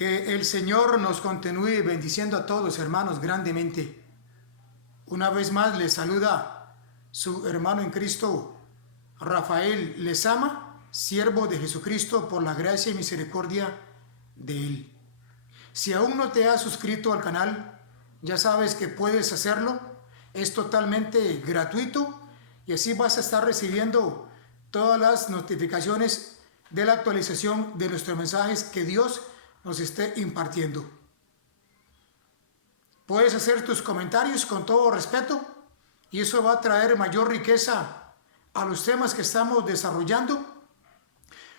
Que el Señor nos continúe bendiciendo a todos, hermanos, grandemente. Una vez más les saluda su hermano en Cristo, Rafael Lezama, siervo de Jesucristo por la gracia y misericordia de Él. Si aún no te has suscrito al canal, ya sabes que puedes hacerlo. Es totalmente gratuito y así vas a estar recibiendo todas las notificaciones de la actualización de nuestros mensajes que Dios nos esté impartiendo. Puedes hacer tus comentarios con todo respeto y eso va a traer mayor riqueza a los temas que estamos desarrollando.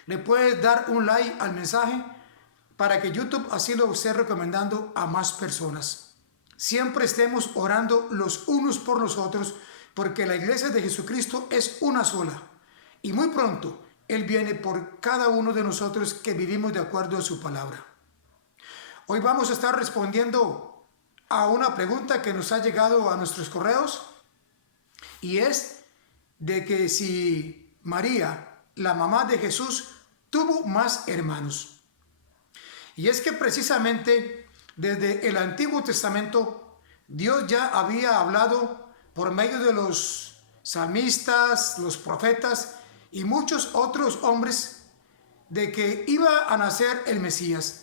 Le puedes dar un like al mensaje para que YouTube así lo esté recomendando a más personas. Siempre estemos orando los unos por los otros, porque la iglesia de Jesucristo es una sola y muy pronto Él viene por cada uno de nosotros que vivimos de acuerdo a su palabra. Hoy vamos a estar respondiendo a una pregunta que nos ha llegado a nuestros correos y es de que si María, la mamá de Jesús, tuvo más hermanos. Y es que precisamente desde el Antiguo Testamento Dios ya había hablado por medio de los salmistas, los profetas y muchos otros hombres de que iba a nacer el Mesías.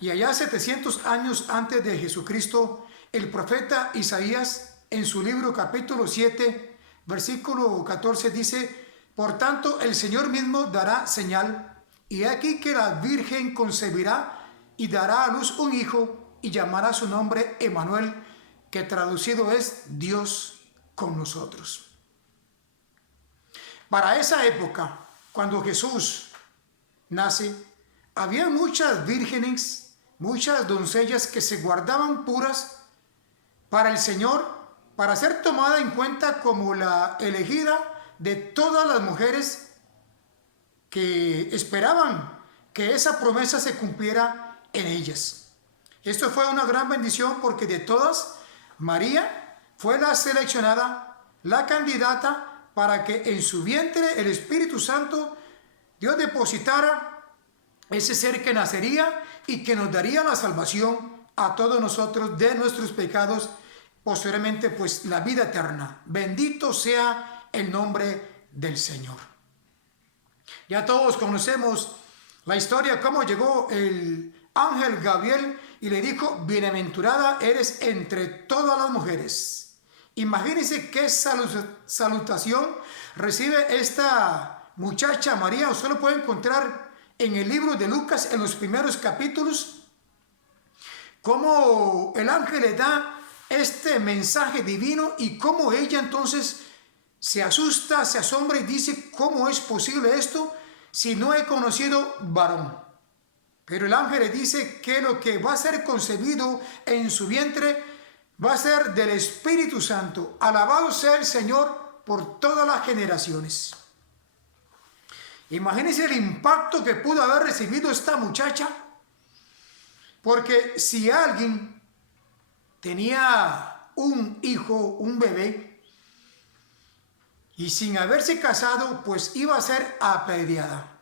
Y allá 700 años antes de Jesucristo, el profeta Isaías en su libro capítulo 7, versículo 14 dice: por tanto el Señor mismo dará señal, y he aquí que la Virgen concebirá y dará a luz un hijo y llamará su nombre Emmanuel, que traducido es Dios con nosotros. Para esa época, cuando Jesús nace, había muchas vírgenes, muchas doncellas que se guardaban puras para el Señor, para ser tomada en cuenta como la elegida de todas las mujeres que esperaban que esa promesa se cumpliera en ellas. Esto fue una gran bendición porque de todas, María fue la seleccionada, la candidata para que en su vientre el Espíritu Santo Dios depositara ese ser que nacería y que nos daría la salvación a todos nosotros de nuestros pecados, posteriormente pues la vida eterna. Bendito sea el nombre del Señor. Ya todos conocemos la historia, cómo llegó el ángel Gabriel y le dijo: bienaventurada eres entre todas las mujeres. Imagínense qué salutación recibe esta muchacha María. Usted lo puede encontrar en el libro de Lucas, en los primeros capítulos, cómo el ángel le da este mensaje divino y cómo ella entonces se asusta, se asombra y dice: ¿cómo es posible esto si no he conocido varón? Pero el ángel le dice que lo que va a ser concebido en su vientre va a ser del Espíritu Santo. Alabado sea el Señor por todas las generaciones. Imagínense el impacto que pudo haber recibido esta muchacha, porque si alguien tenía un hijo, un bebé, y sin haberse casado, pues iba a ser apedreada.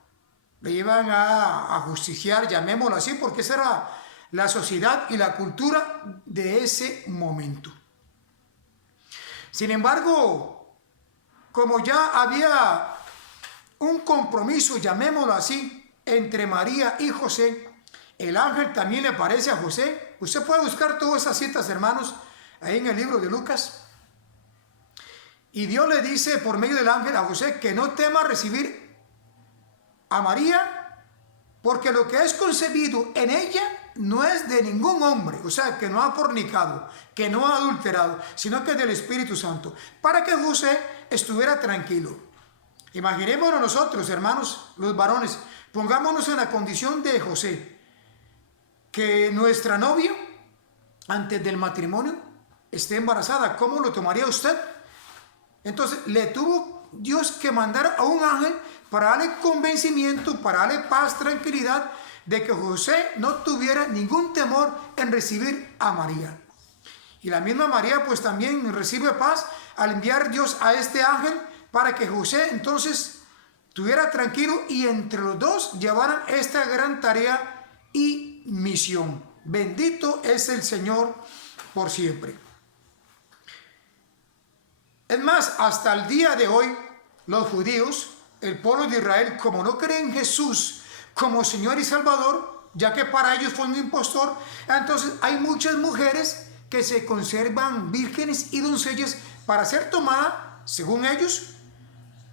Le iban a justiciar, llamémoslo así, porque esa era la sociedad y la cultura de ese momento. Sin embargo, como ya había un compromiso, llamémoslo así, entre María y José, el ángel también le aparece a José. Usted puede buscar todas esas citas, hermanos, ahí en el libro de Lucas. Y Dios le dice por medio del ángel a José que no tema recibir a María, porque lo que es concebido en ella no es de ningún hombre, o sea, que no ha fornicado, que no ha adulterado, sino que es del Espíritu Santo, para que José estuviera tranquilo. Imaginémonos nosotros, hermanos, los varones, pongámonos en la condición de José, que nuestra novia, antes del matrimonio, esté embarazada. ¿Cómo lo tomaría usted? Entonces le tuvo Dios que mandar a un ángel para darle convencimiento, para darle paz, tranquilidad, de que José no tuviera ningún temor en recibir a María. Y la misma María pues también recibe paz al enviar Dios a este ángel para que José entonces estuviera tranquilo y entre los dos llevaran esta gran tarea y mi misión. Bendito es el Señor por siempre. Es más, hasta el día de hoy, los judíos, el pueblo de Israel, como no creen en Jesús como Señor y Salvador, ya que para ellos fue un impostor, entonces hay muchas mujeres que se conservan vírgenes y doncellas para ser tomadas, según ellos,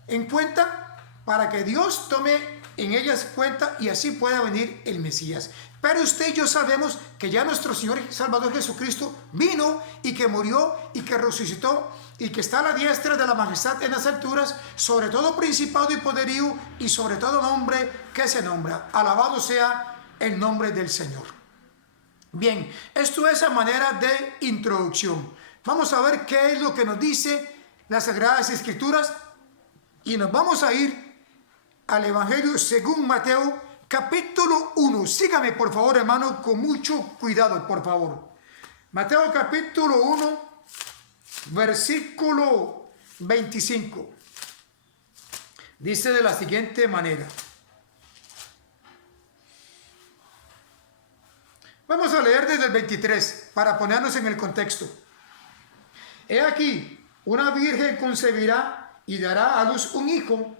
en cuenta, para que Dios tome en ellas cuenta y así pueda venir el Mesías. Pero usted y yo sabemos que ya nuestro Señor y Salvador Jesucristo vino y que murió y que resucitó y que está a la diestra de la majestad en las alturas, sobre todo principado y poderío y sobre todo nombre que se nombra. Alabado sea el nombre del Señor. Bien, esto es a manera de introducción. Vamos a ver qué es lo que nos dice las Sagradas Escrituras y nos vamos a ir al Evangelio según Mateo, capítulo 1. Sígame, por favor, hermano, con mucho cuidado, por favor. Mateo, capítulo 1, versículo 25. Dice de la siguiente manera. Vamos a leer desde el 23 para ponernos en el contexto. He aquí, una virgen concebirá y dará a luz un hijo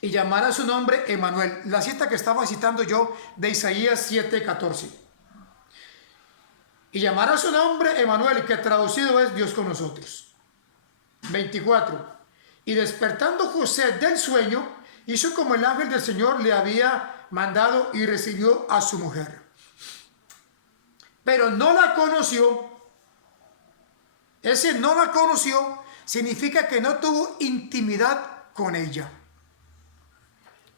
y llamará su nombre Emmanuel. La cita que estaba citando yo de Isaías 7:14. Y llamará su nombre Emmanuel, que traducido es Dios con nosotros. 24. Y despertando José del sueño, hizo como el ángel del Señor le había mandado y recibió a su mujer. Pero no la conoció. Ese no la conoció significa que no tuvo intimidad con ella.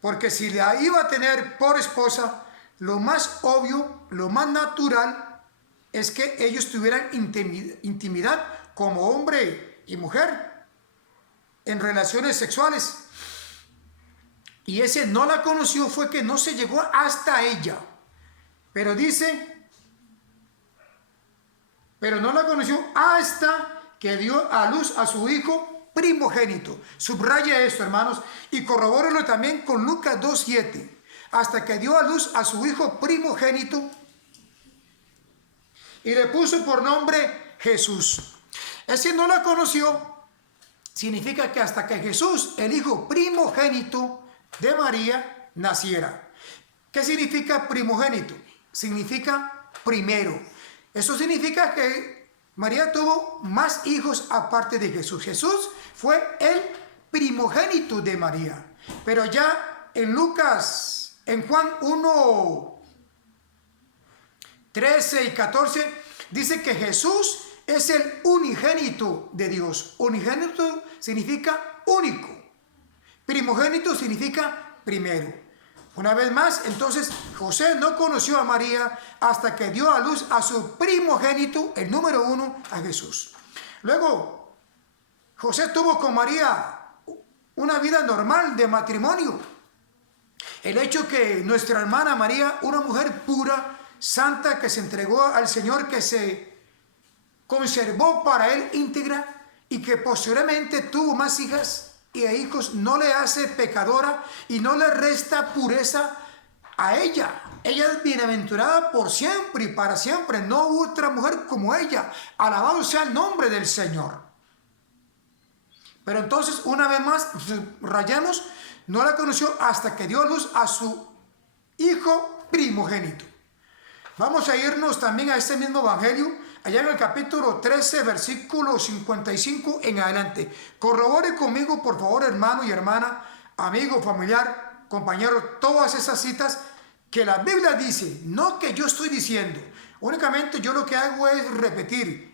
Porque si la iba a tener por esposa, lo más obvio, lo más natural, es que ellos tuvieran intimidad como hombre y mujer en relaciones sexuales. Y ese no la conoció fue que no se llegó hasta ella. Pero dice, pero no la conoció hasta que dio a luz a su hijo primogénito. Subraya esto, hermanos, y corrobórelo también con Lucas 2:7. Hasta que dio a luz a su hijo primogénito y le puso por nombre Jesús. Ese no la conoció significa que hasta que Jesús, el hijo primogénito de María, naciera. ¿Qué significa primogénito? Significa primero. Eso significa que María tuvo más hijos aparte de Jesús. Jesús fue el primogénito de María. Pero ya en Lucas, en Juan 1, 13 y 14, dice que Jesús es el unigénito de Dios. Unigénito significa único. Primogénito significa primero. Una vez más, entonces, José no conoció a María hasta que dio a luz a su primogénito, el número 1, a Jesús. Luego, José tuvo con María una vida normal de matrimonio. El hecho que nuestra hermana María, una mujer pura, santa, que se entregó al Señor, que se conservó para él íntegra y que posteriormente tuvo más hijas y a hijos, no le hace pecadora y no le resta pureza a ella. Ella es bienaventurada por siempre y para siempre. No hubo otra mujer como ella. Alabado sea el nombre del Señor. Pero entonces, una vez más, rayamos, no la conoció hasta que dio a luz a su hijo primogénito. Vamos a irnos también a este mismo evangelio, allá en el capítulo 13, versículo 55 en adelante. Corrobore conmigo, por favor, hermano y hermana, amigo, familiar, compañero, todas esas citas que la Biblia dice, no que yo estoy diciendo. Únicamente yo lo que hago es repetir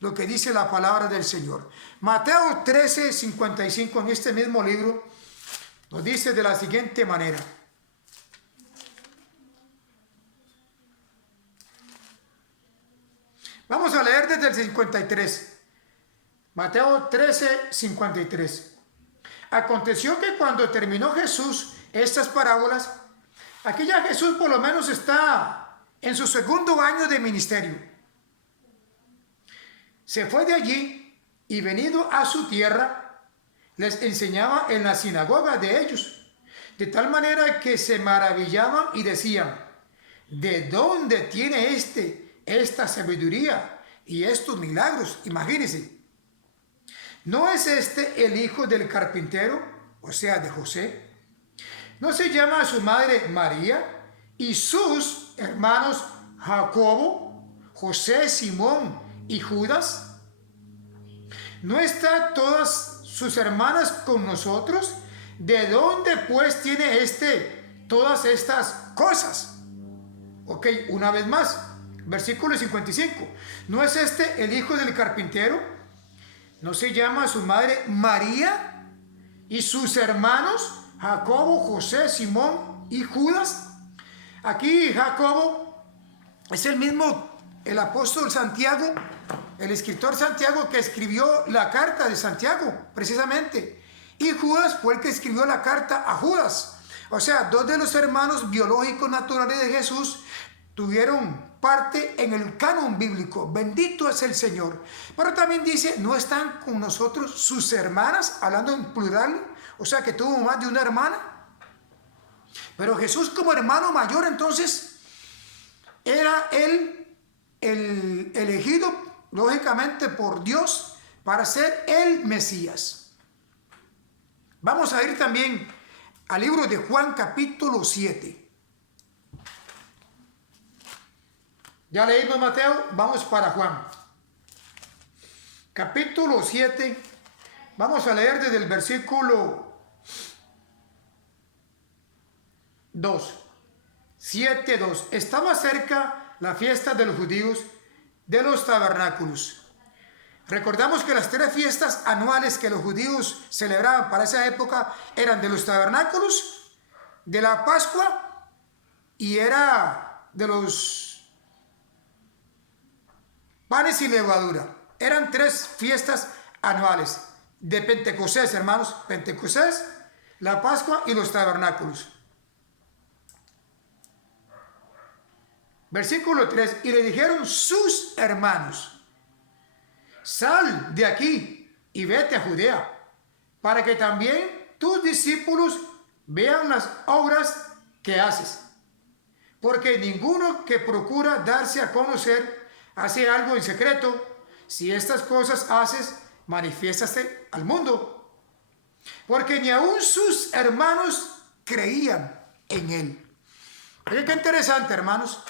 lo que dice la palabra del Señor. Mateo 13, 55 en este mismo libro nos dice de la siguiente manera. Vamos a leer desde el 53. Mateo 13, 53. Aconteció que cuando terminó Jesús estas parábolas, aquí ya Jesús por lo menos está en su segundo año de ministerio. Se fue de allí y venido a su tierra, les enseñaba en la sinagoga de ellos, de tal manera que se maravillaban y decían, ¿de dónde tiene esta sabiduría y estos milagros? Imagínense. ¿No es este el hijo del carpintero, o sea, de José? ¿No se llama a su madre María y sus hermanos Jacobo, José, Simón y Judas? ¿No están todas sus hermanas con nosotros? ¿De dónde pues tiene todas estas cosas? Ok, una vez más, versículo 55. ¿No es este el hijo del carpintero? ¿No se llama a su madre María y sus hermanos Jacobo, José, Simón y Judas? Aquí Jacobo es el apóstol Santiago, el escritor Santiago que escribió la carta de Santiago, precisamente. Y Judas fue el que escribió la carta a Judas. O sea, dos de los hermanos biológicos naturales de Jesús tuvieron parte en el canon bíblico. Bendito es el Señor. Pero también dice, ¿no están con nosotros sus hermanas? Hablando en plural, o sea que tuvo más de una hermana. Pero Jesús como hermano mayor, entonces, era él el elegido, lógicamente, por Dios para ser el Mesías. Vamos a ir también al libro de Juan capítulo 7. Ya leímos Mateo, vamos para Juan. Capítulo 7, vamos a leer desde el versículo 2. 7:2. Estaba cerca la fiesta de los judíos de los tabernáculos. Recordamos que las 3 fiestas anuales que los judíos celebraban para esa época eran de los tabernáculos, de la Pascua y era de los panes y levadura. Eran 3 fiestas anuales de Pentecostés, hermanos. Pentecostés, la Pascua y los tabernáculos. Versículo 3. Y le dijeron sus hermanos: sal de aquí y vete a Judea, para que también tus discípulos vean las obras que haces. Porque ninguno que procura darse a conocer hace algo en secreto. Si estas cosas haces, manifiéstate al mundo. Porque ni aun sus hermanos creían en él. Oye, qué interesante, hermanos.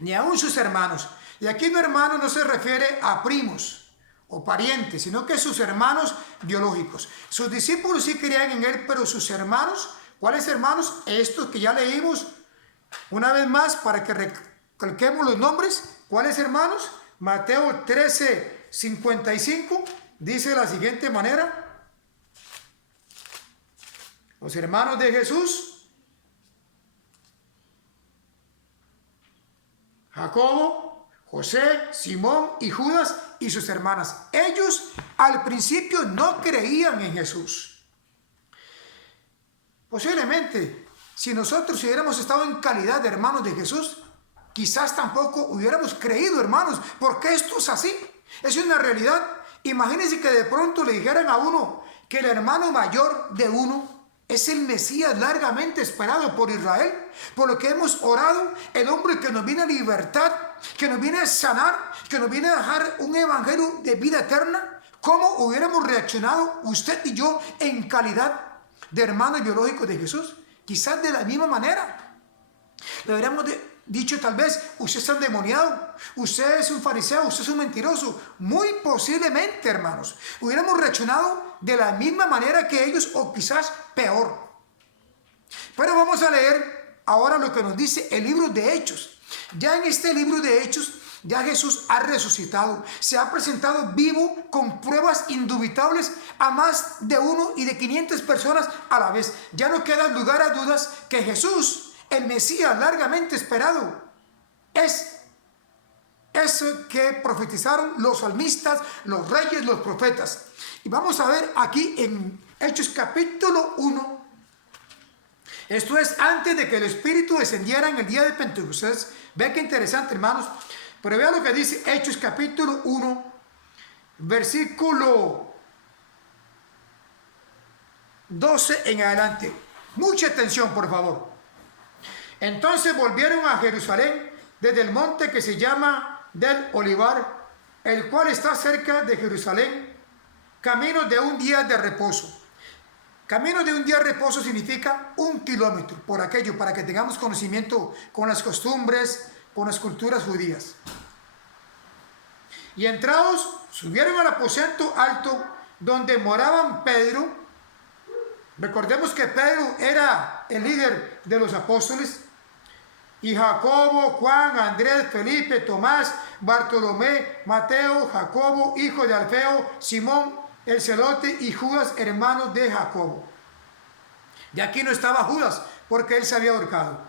Ni aun sus hermanos. Y aquí no, hermano, no se refiere a primos o parientes, sino que sus hermanos biológicos. Sus discípulos sí creían en él, pero sus hermanos, ¿cuáles hermanos? Estos que ya leímos una vez más para que recalquemos los nombres. ¿Cuáles hermanos? Mateo 13:55 dice de la siguiente manera: los hermanos de Jesús, Jacobo, José, Simón y Judas y sus hermanas. Ellos al principio no creían en Jesús. Posiblemente, si nosotros hubiéramos estado en calidad de hermanos de Jesús, quizás tampoco hubiéramos creído, hermanos, porque esto es así. Es una realidad. Imagínense que de pronto le dijeran a uno que el hermano mayor de uno es el Mesías largamente esperado por Israel, por lo que hemos orado, el hombre que nos viene a libertad, que nos viene a sanar, que nos viene a dejar un evangelio de vida eterna. ¿Cómo hubiéramos reaccionado usted y yo en calidad de hermanos biológicos de Jesús? Quizás de la misma manera. Le hubiéramos dicho tal vez: usted está endemoniado, usted es un fariseo, usted es un mentiroso. Muy posiblemente, hermanos, hubiéramos reaccionado de la misma manera que ellos, o quizás peor. Pero vamos a leer ahora lo que nos dice el libro de Hechos. Ya en este libro de Hechos, ya Jesús ha resucitado, se ha presentado vivo con pruebas indubitables a más de 1 y de 500 personas a la vez. Ya no queda lugar a dudas que Jesús, el Mesías largamente esperado, es eso que profetizaron los salmistas, los reyes, los profetas. Y vamos a ver aquí en Hechos capítulo 1. Esto es antes de que el Espíritu descendiera en el día de Pentecostés. Vean qué interesante, hermanos. Pero vean lo que dice Hechos capítulo 1, versículo 12 en adelante. Mucha atención, por favor. Entonces volvieron a Jerusalén desde el monte que se llama del Olivar, el cual está cerca de Jerusalén, camino de un día de reposo. Camino de un día de reposo significa 1 kilómetro, por aquello, para que tengamos conocimiento con las costumbres, con las culturas judías. Y entrados, subieron al aposento alto donde moraban Pedro. Recordemos que Pedro era el líder de los apóstoles. Y Jacobo, Juan, Andrés, Felipe, Tomás, Bartolomé, Mateo, Jacobo, hijo de Alfeo, Simón, el celote, y Judas, hermano de Jacobo. Y aquí no estaba Judas, porque él se había ahorcado.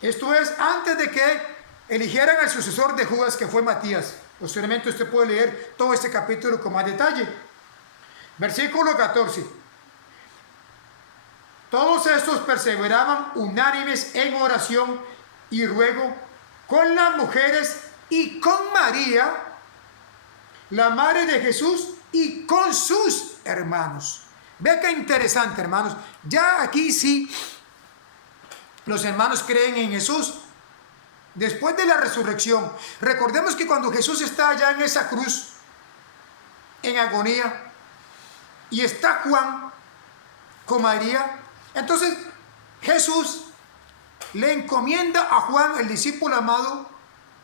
Esto es antes de que eligieran al sucesor de Judas, que fue Matías. Posteriormente usted puede leer todo este capítulo con más detalle. Versículo 14. Todos estos perseveraban unánimes en oración y ruego con las mujeres y con María, la madre de Jesús, y con sus hermanos. Ve qué interesante, hermanos. Ya aquí sí, los hermanos creen en Jesús. Después de la resurrección, recordemos que cuando Jesús está allá en esa cruz, en agonía, y está Juan con María, entonces Jesús le encomienda a Juan, el discípulo amado,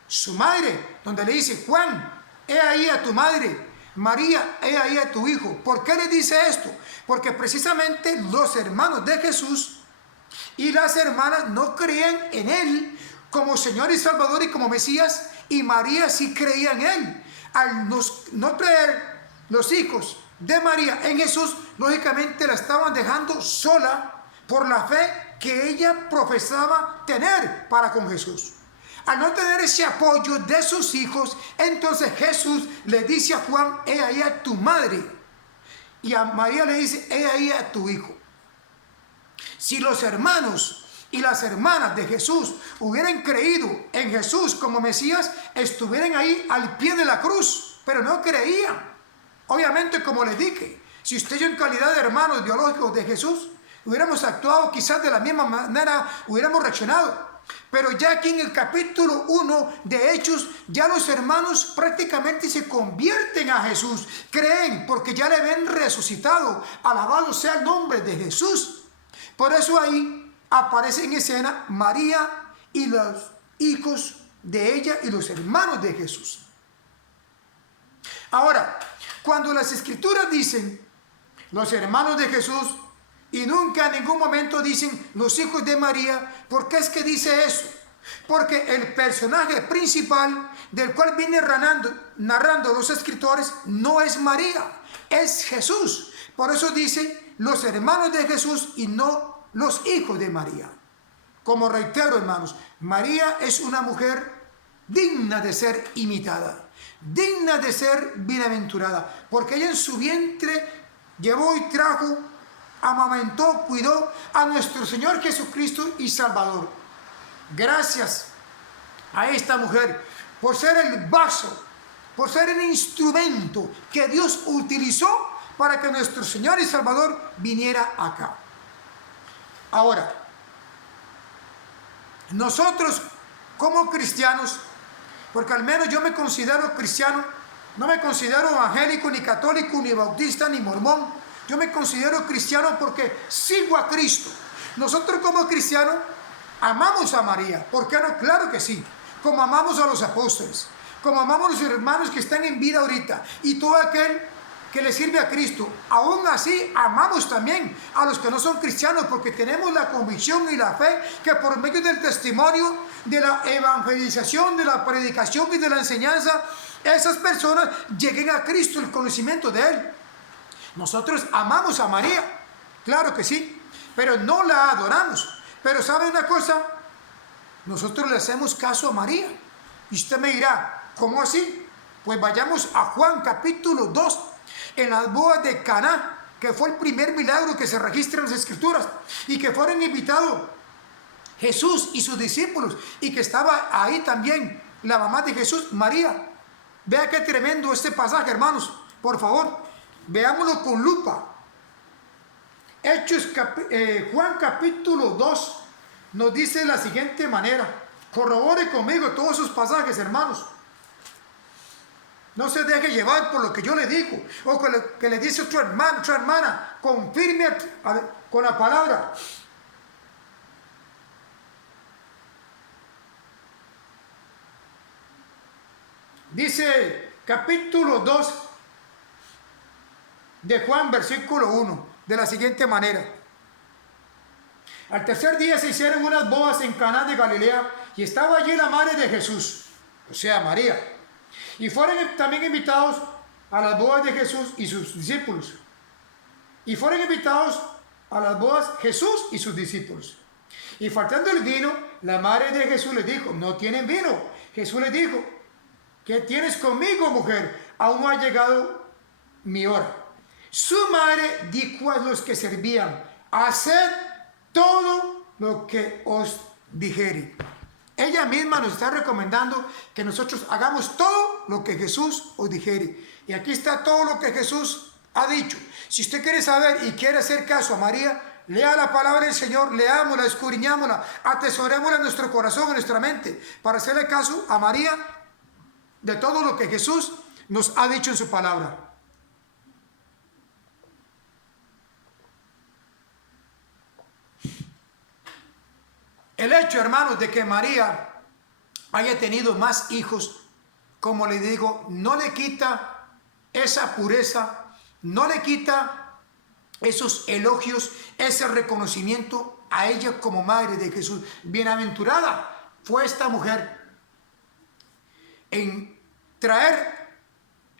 su madre, donde le dice: Juan, he ahí a tu madre, María, he ahí a tu hijo. ¿Por qué le dice esto? Porque precisamente los hermanos de Jesús y las hermanas no creían en él como Señor y Salvador y como Mesías, y María sí creía en él. Al no creer los hijos de María en Jesús, lógicamente la estaban dejando sola por la fe que ella profesaba tener para con Jesús. Al no tener ese apoyo de sus hijos, entonces Jesús le dice a Juan: he ahí a tu madre, y a María le dice: he ahí a tu hijo. Si los hermanos y las hermanas de Jesús hubieran creído en Jesús como Mesías, estuvieran ahí al pie de la cruz, pero no creían. Obviamente, como les dije, si usted y yo, en calidad de hermanos biológicos de Jesús, hubiéramos actuado quizás de la misma manera, hubiéramos reaccionado. Pero ya aquí en el capítulo 1 de Hechos, ya los hermanos prácticamente se convierten a Jesús. Creen porque ya le ven resucitado. Alabado sea el nombre de Jesús. Por eso ahí aparece en escena María y los hijos de ella y los hermanos de Jesús. Ahora, cuando las escrituras dicen los hermanos de Jesús, y nunca en ningún momento dicen los hijos de María, ¿por qué es que dice eso? Porque el personaje principal del cual viene narrando los escritores no es María, es Jesús. Por eso dice los hermanos de Jesús y no los hijos de María. Como reitero, hermanos, María es una mujer digna de ser imitada, digna de ser bienaventurada, porque ella en su vientre llevó y trajo, amamantó, cuidó a nuestro Señor Jesucristo y Salvador. Gracias a esta mujer por ser el vaso, por ser el instrumento que Dios utilizó para que nuestro Señor y Salvador viniera acá. Ahora, nosotros como cristianos, porque al menos yo me considero cristiano, no me considero evangélico, ni católico, ni bautista, ni mormón. Yo me considero cristiano porque sigo a Cristo. Nosotros como cristianos amamos a María. ¿Por qué no? Claro que sí. Como amamos a los apóstoles, como amamos a los hermanos que están en vida ahorita, y todo aquel que le sirve a Cristo. Aún así amamos también a los que no son cristianos, porque tenemos la convicción y la fe que por medio del testimonio, de la evangelización, de la predicación y de la enseñanza, esas personas lleguen a Cristo, el conocimiento de Él. Nosotros amamos a María, claro que sí, pero no la adoramos. Pero ¿sabe una cosa? Nosotros le hacemos caso a María. Y usted me dirá, ¿cómo así? Pues vayamos a Juan capítulo 2, en las bodas de Caná, que fue el primer milagro que se registra en las Escrituras, y que fueron invitados Jesús y sus discípulos, y que estaba ahí también la mamá de Jesús, María. Vea qué tremendo este pasaje, hermanos, por favor, veámoslo con lupa. Juan capítulo 2, nos dice de la siguiente manera. Corrobore conmigo todos esos pasajes, hermanos. No se deje llevar por lo que yo le digo o con lo que le dice otro hermano, otra hermana. Confirme con la palabra. Dice capítulo 2 de Juan, versículo 1, de la siguiente manera. Al tercer día se hicieron unas bodas en Caná de Galilea y estaba allí la madre de Jesús, o sea, María. Y fueron también invitados a las bodas de Jesús y sus discípulos. Y fueron invitados a las bodas Jesús y sus discípulos. Y faltando el vino, la madre de Jesús les dijo, no tienen vino. Jesús les dijo, ¿qué tienes conmigo, mujer? Aún no ha llegado mi hora. Su madre dijo a los que servían, haced todo lo que os dijere. Ella misma nos está recomendando que nosotros hagamos todo lo que Jesús os dijere. Y aquí está todo lo que Jesús ha dicho. Si usted quiere saber y quiere hacer caso a María, lea la palabra del Señor, leámosla, escudriñámosla, atesorémosla en nuestro corazón, en nuestra mente, para hacerle caso a María de todo lo que Jesús nos ha dicho en su palabra. El hecho, hermanos, de que María haya tenido más hijos, como le digo, no le quita esa pureza, no le quita esos elogios, ese reconocimiento a ella como madre de Jesús. Bienaventurada fue esta mujer en traer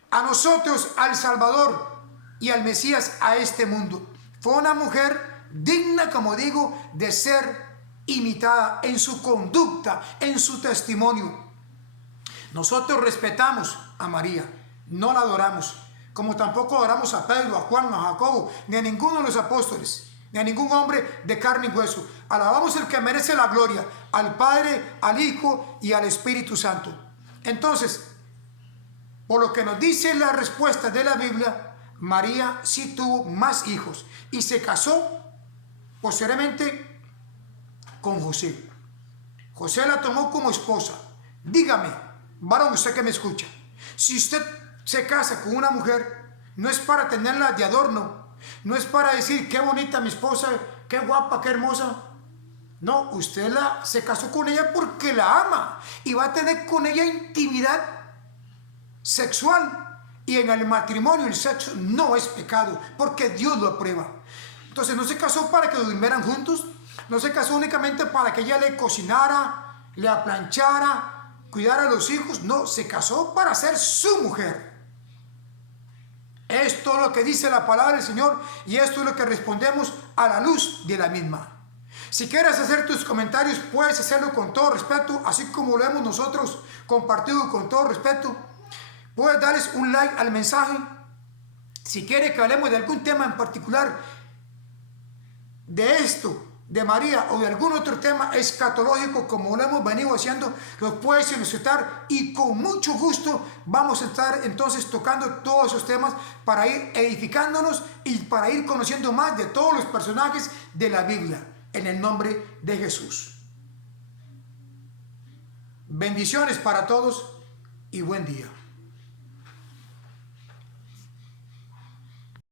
a nosotros al Salvador y al Mesías a este mundo. Fue una mujer digna, como digo, de ser imitada en su conducta, en su testimonio. Nosotros respetamos a María, no la adoramos, como tampoco adoramos a Pedro, a Juan, a Jacobo, ni a ninguno de los apóstoles, ni a ningún hombre de carne y hueso. Alabamos el que merece la gloria, al Padre, al Hijo y al Espíritu Santo. Entonces, por lo que nos dice la respuesta de la Biblia, María sí tuvo más hijos y se casó posteriormente con José. José la tomó como esposa. Dígame, varón, usted que me escucha, si usted se casa con una mujer, no es para tenerla de adorno, no es para decir qué bonita mi esposa, qué guapa, qué hermosa. No, usted se casó con ella porque la ama y va a tener con ella intimidad sexual. Y en el matrimonio el sexo no es pecado porque Dios lo aprueba. Entonces no se casó para que durmieran juntos, no se casó únicamente para que ella le cocinara, le aplanchara, cuidara a los hijos. No, se casó para ser su mujer. Esto es lo que dice la palabra del Señor y esto es lo que respondemos a la luz de la misma. Si quieres hacer tus comentarios, puedes hacerlo con todo respeto, así como lo hemos nosotros compartido con todo respeto. Puedes darles un like al mensaje. Si quieres que hablemos de algún tema en particular, de esto, de María o de algún otro tema escatológico, como lo hemos venido haciendo, los puedes solicitar y con mucho gusto vamos a estar entonces tocando todos esos temas para ir edificándonos y para ir conociendo más de todos los personajes de la Biblia, en el nombre de Jesús. Bendiciones para todos y buen día.